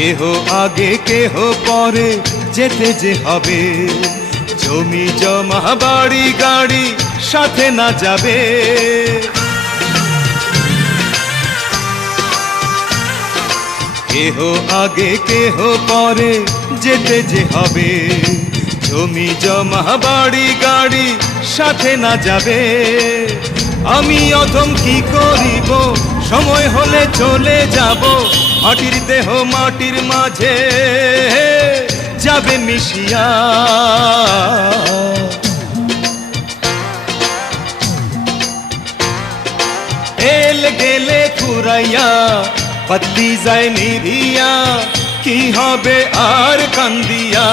কেহ আগে কেহ পরে যেতে যে হবে, জমি জমা বাড়ি গাড়ি সাথে না যাবে। কেহ আগে কেহ পরে যেতে যে হবে, জমি জমা বাড়ি গাড়ি সাথে না যাবে। আমি অধম কি করিব, সময় হলে চলে যাব, মাটির দেহ মাটির মাঝে যাবে মিশিয়া। এল গেলে ফুরাইয়া পত্তি যায় নিভিয়া, কি হবে আর কান্দিয়া।